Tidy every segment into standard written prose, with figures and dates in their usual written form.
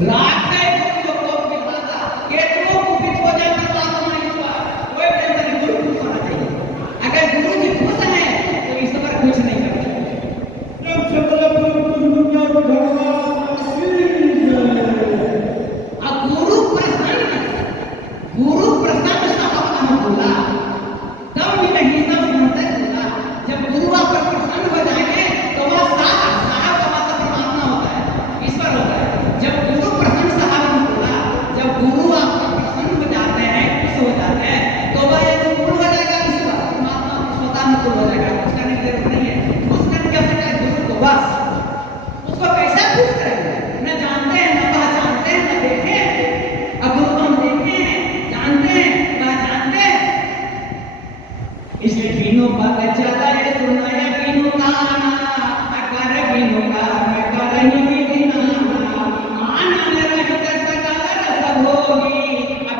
रात का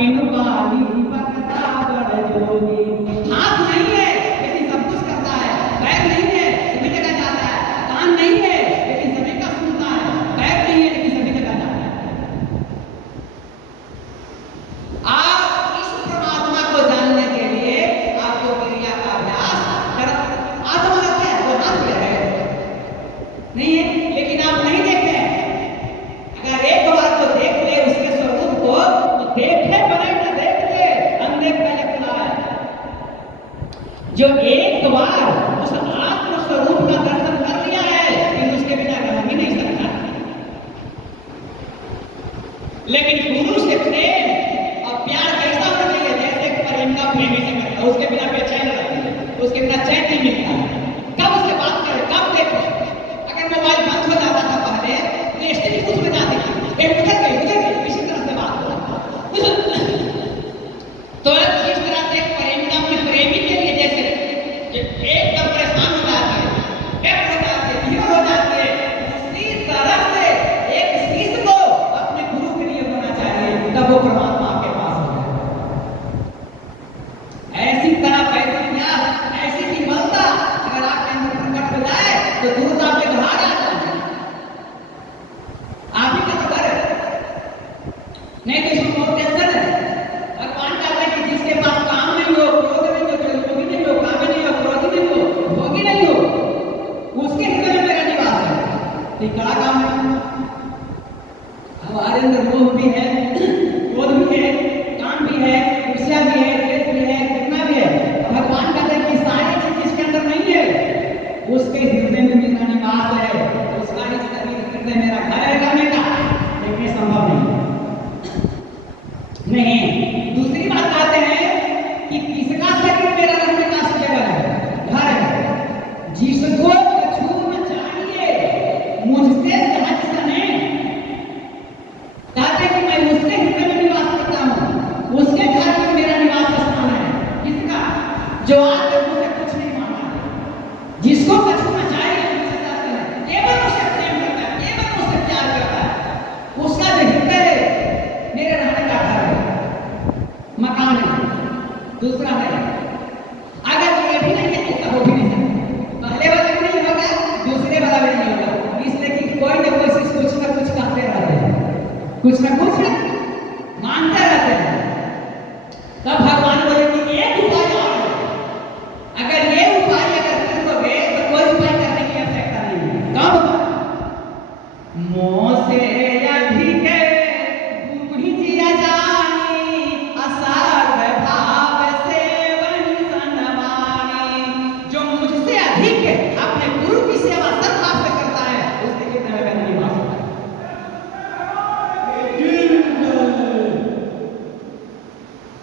बिनु बाली बकता बड़ जोगी। हाथ नहीं है लेकिन सब कुछ करता है, पैर नहीं है सभी जगह जाता है, कान नहीं है लेकिन सभी का सुनता है, पैर नहीं है लेकिन सभी जगह जाता है। आप इस परमात्मा को जानने के लिए आपको क्रिया का अभ्यास कर। आत्मा का क्या है? वो हाथ में है नहीं है, लेकिन आप नहीं देखते हैं। अगर एक बार तो देख ले उसके स्वरूप को, तो देखे बने न देखते अंधे पहले खुला है। जो एक बार उस आत्म स्वरूप का दर्शन कर लिया है, फिर उसके बिना रह भी नहीं सकता। लेकिन गुरु से प्रेम और प्यार कैसा होना चाहिए? जैसे प्रेम का प्रेमी से करता है, उसके बिना बेचैन रहती है, उसके बिना चैन नहीं मिलता है। कब उससे बात करें, कब देखें? अगर मोबाइल बंद हो जाता था पहले तो स्त्री कुछ में जाती थी, उधर गई इसी तरह से बात हो। तो जिस तरह से प्रेम का अपने प्रेमी के लिए जैसे एकदम परेशान हो जाते हैं, व्यक्त हो जाते हैं, विवर हो जाते हैं, उसी तरह से एक शिष्य को अपने गुरु के लिए होना चाहिए, तब वो परमात्मा आपके पास हो जाए। ऐसी तरह ऐसी विमलता अगर आपके अंदर प्रकट हो जाए तो गुरु तो आपके घर आ जाता है। आप ही का तो घर है, नहीं तो इसमें बहुत टेंशन है। भगवान कहते हैं कि जिसके पास काम नहीं हो, क्रोध नहीं हो, लोभी नहीं हो, काम नहीं हो, क्रोधी नहीं हो, भोगी नहीं हो, उसके हृदय में मेरा निवास है। तो बड़ा काम है। हमारे अंदर मोह भी है, क्रोध भी है, काम भी है, ईर्ष्या भी है, द्वेष भी है, कितना भी है। भगवान कहते हैं कि सारी चीज जिसके अंदर नहीं है उसके हृदय में मेरा निवास है। तो सारी हृदय मेरा घर है करने का, लेकिन ये संभव नहीं। दूसरी बात कहते हैं कि किसका शरीर मेरा रहने का जगह है, घर है। जिसको कछु न चाहिए मुझसे सहज सने, कहते कि मैं उसके हृदय में निवास करता हूँ, उसके घर में मेरा निवास स्थान है। किसका? जो आज तक मुझसे कुछ नहीं मांगा है, जिसको कछु न चाहिए मुझसे सहज सने, केवल मुझसे प्रेम करता है, केवल मुझसे प्यार करता है, उसका जो हृदय है मेरे रहने का घर है, मकान है, दूसरा नहीं। अगर ये भी नहीं है तो हो भी नहीं सकता। पहले वाला भी नहीं होगा, दूसरे वाला भी नहीं होगा, इसलिए कि कोई ना कोई चीज कुछ ना कुछ करते रहते हैं, कुछ ना कुछ मानते रहते हैं। तब भगवान बोले कि एक उपाय और है, अगर ये उपाय अगर कर दोगे तो कोई उपाय करने की आवश्यकता नहीं है। कब? मोह से अधिक बूढ़ी जिया जानी, असर्व भाव से वही सनवानी। जो मुझसे अधिक अपने गुरु की सेवा सद्भाव से करता है, उसके हृदय में मेरा निवास होता है।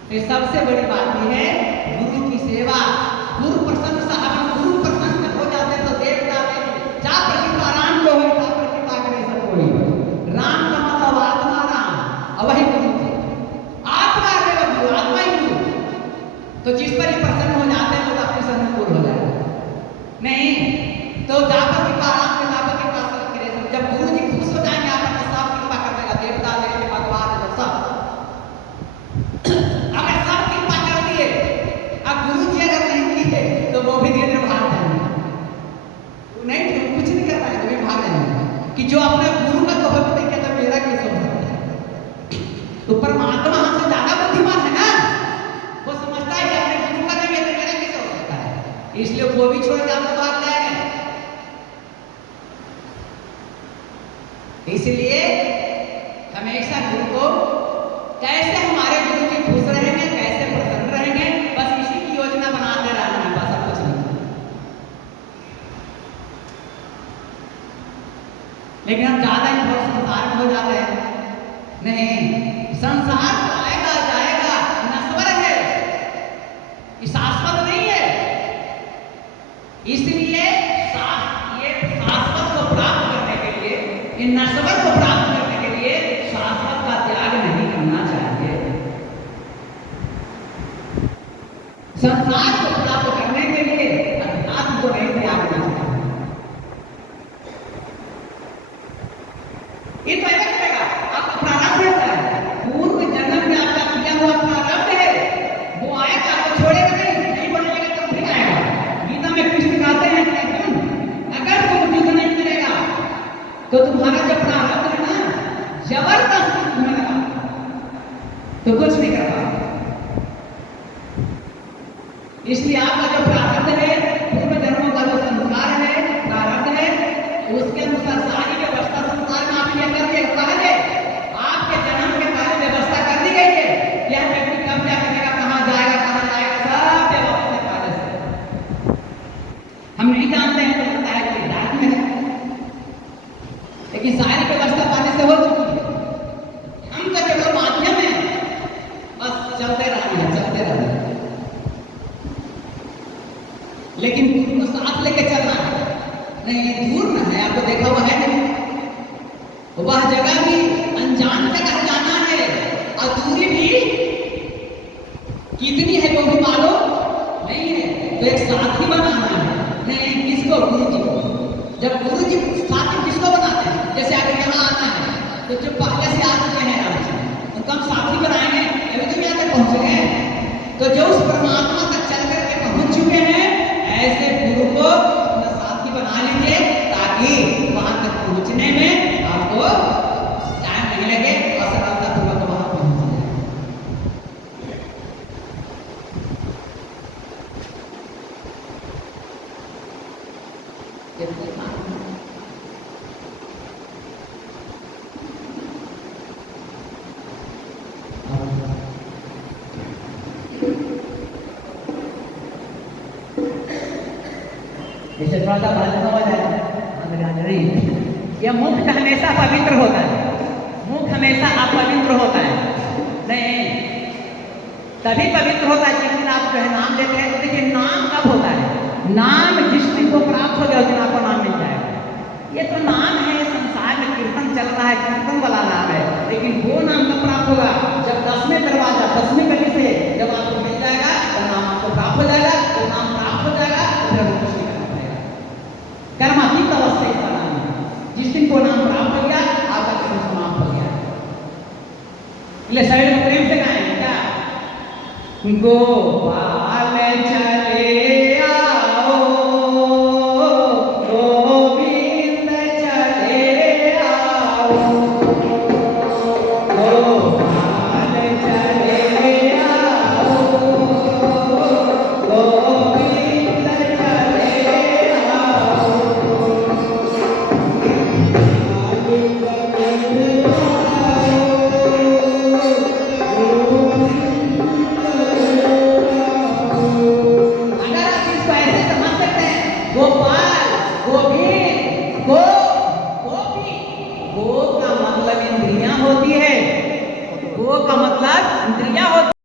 तो सबसे बड़ी बात यह है गुरु की सेवा। गुरु प्रसन्न साहब गुरु प्रसन्न हो जाते तो देवता में जा प्रकृता राम को होई, ता प्रकृता करे सब कोई। राम का मतलब आत्मा राम, और वही गुरु थे। आत्मा है वो गुरु, आत्मा ही गुरु। तो जिस पर ही प्रसन्न हो जाते हैं वो तो अपने से अनुकूल हो जाएगा। नहीं तो जापर कृपा राम के जापर कृपा सब करे सब। जब गुरु जी खुश हो जाएंगे आप पर सब कृपा कर देगा, देवता देव भगवान सब। अगर सब कृपा कर दिए, अब गुरु जी अगर नहीं किए तो वो भी धीरे धीरे भाग जाएंगे। नहीं कुछ नहीं कर पाएंगे, वे भाग जाएंगे कि जो अपने गुरु का कहो नहीं किया तो मेरा कैसे हो सकता है। तो परमात्मा हमसे ज्यादा बुद्धिमान है ना, वो समझता है कि अपने गुरु का नहीं है तो मेरा कैसे हो सकता है, इसलिए वो भी छोड़ के आपको भाग जाएगा। इसलिए हमेशा गुरु को कैसे हमारे गुरु जी खुश रहेंगे, कैसे प्रसन्न रहेंगे, बस इसी की योजना बनाते रहना है, बस अब कुछ नहीं। लेकिन हम ज्यादा ही बहुत संसार में हो जाते हैं। नहीं, संसार तो आएगा जाएगा, नश्वर है, ये शाश्वत नहीं है। इसलिए ये शाश्वत को प्राप्त करने के लिए, इन नश्वर को प्राप्त करने के लिए शाश्वत का त्याग नहीं करना चाहिए। संसार को प्राप्त करने के लिए अध्यात्म को नहीं त्याग करना चाहिए। ये तो ऐसा करेगा, आपका प्रारब्ध है, पूर्व जन्म में आपका किया हुआ जबरदस्ती घूमने लगा तो कुछ नहीं कर पाए। इसलिए आपका जो प्रारब्ध है, पूर्व जन्मों का जो संस्कार है, प्रारब्ध है, उसके अनुसार सारी व्यवस्था संसार में आपके लिए कर दी पहले। आपके जन्म के पहले व्यवस्था कर दी गई है। यह व्यक्ति कब क्या करेगा, कहाँ जाएगा, सब व्यवस्था पहले से। हम नहीं जानते हैं तो लगता है कि डाक में है, लेकिन सारी व्यवस्था पहले से हो चुकी है। हम तो केवल माध्यम है, बस चलते रहना है, चलते रहना है। लेकिन गुरु को साथ लेके चलना है। नहीं दूर ना है, आपको देखा हुआ है नहीं, वह जगह भी अनजान जगह जाना है और दूरी भी कितनी है वो भी मालूम नहीं है। तो एक साथी बनाना है। नहीं किसको, गुरु जी को। जब गुरु जी साथी किसको बनाते हैं, जैसे आगे यहाँ आना है तो जो पहले से आ चुके हैं आज तो कम साथी बनाएंगे, अभी तो यहाँ तक पहुंच गए। तो जो उस परमात्मा तक चल करके पहुंच चुके हैं, ऐसे गुरु को अपना साथी बना लीजिए ताकि वहां तक पहुंचने में आपको टाइम नहीं लगे और सफलतापूर्वक वहां पहुंच जाए। जैसे थोड़ा सा बात हो जाए, यह मुख हमेशा पवित्र होता है, मुख हमेशा अपवित्र होता है। नहीं तभी पवित्र होता है जिस दिन आप जो है नाम लेते हैं। तो देखिए नाम कब होता है, नाम जिस दिन को प्राप्त हो गया उस दिन आपको नाम मिल जाएगा। ये तो नाम है, संसार में कीर्तन चल रहा है, कीर्तन वाला नाम है, लेकिन वो नाम कब प्राप्त होगा, जब 10वें दरवाजा 10वीं गली से जब आपको मिल जाएगा तो नाम आपको प्राप्त हो जाएगा। तो नाम प्राप्त हो जाएगा तो फिर वो कुछ नहीं करना पड़ेगा। कर्मातीत अवस्था इसका नाम है। जिस दिन को नाम प्राप्त हो गया आपका कर्म समाप्त हो गया। इसलिए साइड में प्रेम से गाएंगे क्या, गोपाल चले आओ, गोविंद चले आओ, गोपाल चले आओ, गोविंद चले आओ। अगर आप इसको ऐसे समझ सकते हैं, गोपाल, गोविंद, गोपी, गो का मतलब इंद्रियां होती है, गो का मतलब इंद्रियां होती है।